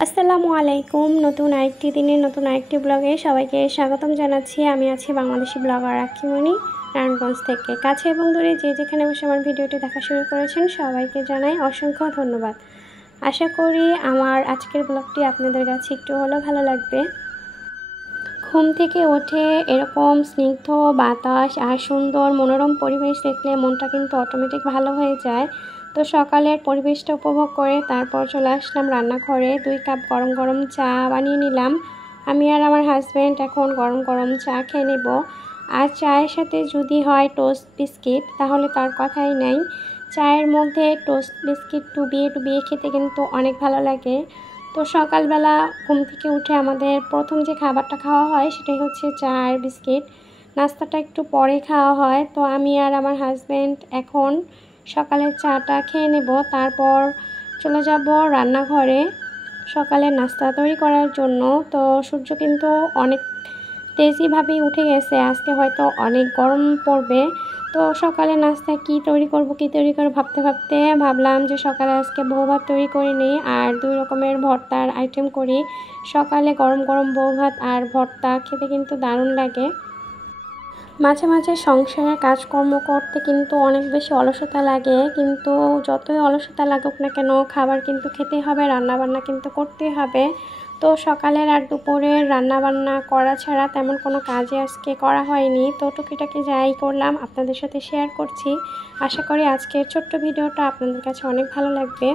আসসালামু আলাইকুম। নতুন আরেকটি দিনে নতুন আরেকটি ব্লগে সবাইকে স্বাগতম জানাচ্ছি। আমি আছি বাংলাদেশি ব্লগার রাক্ষীমণি নারায়ণগঞ্জ থেকে। কাছে এবং দূরে যে যেখানে বসে আমার ভিডিওটি দেখা শুরু করেছেন সবাইকে জানাই অসংখ্য ধন্যবাদ। আশা করি আমার আজকের ব্লগটি আপনাদের কাছে একটু হলেও ভালো লাগবে। ঘুম থেকে উঠে এরকম স্নিগ্ধ বাতাস আর সুন্দর মনোরম পরিবেশ দেখলে মনটা কিন্তু অটোমেটিক ভালো হয়ে যায়। তো সকালের পরিবেশটা উপভোগ করে তারপর চলে আসলাম রান্নাঘরে। 2 কাপ গরম গরম চা বানিয়ে নিলাম। আমি আর আমার হাজব্যান্ড এখন গরম গরম চা খেয়ে নেব। আর চায়ের সাথে যদি হয় টোস্ট বিস্কিট তাহলে তার কথাই নেই। চায়ের মধ্যে টোস্ট বিস্কিট ডুবিয়ে খেতে কিন্তু অনেক ভালো লাগে। তো সকালবেলা ঘুম থেকে উঠে আমাদের প্রথম যে খাবারটা খাওয়া হয় সেটাই হচ্ছে চা আর বিস্কিট। নাস্তাটা একটু পরে খাওয়া হয়। তো আমি আর আমার হাজব্যান্ড এখন সকালের চাটা খেয়ে নেব, তারপর চলে যাব রান্নাঘরে সকালের নাস্তা তৈরি করার জন্য। তো সূর্য কিন্তু অনেক তেজিভাবেই উঠে গেছে, আজকে হয়তো অনেক গরম পড়বে। তো সকালে নাস্তা কি তৈরি করব ভাবতে ভাবলাম যে সকালে আজকে বউ ভাত তৈরি করে নিই আর 2 রকমের ভর্তার আইটেম করি। সকালে গরম গরম বউ ভাত আর ভর্তা খেতে কিন্তু দারুণ লাগে। মাঝে মাঝে সংসারের কাজকর্ম করতে কিন্তু অনেক বেশি অলসতা লাগে, কিন্তু যতই অলসতা লাগুক না কেন খাবার কিন্তু খেতেই হবে, রান্নাবান্না কিন্তু করতেই হবে। তো সকালের আর দুপুরের রান্নাবান্না করা ছাড়া তেমন কোনো কাজই আজকে করা হয়নি। তো টুকিটাকি যাই করলাম আপনাদের সাথে শেয়ার করছি। আশা করি আজকের ছোট্ট ভিডিওটা আপনাদের কাছে অনেক ভালো লাগবে।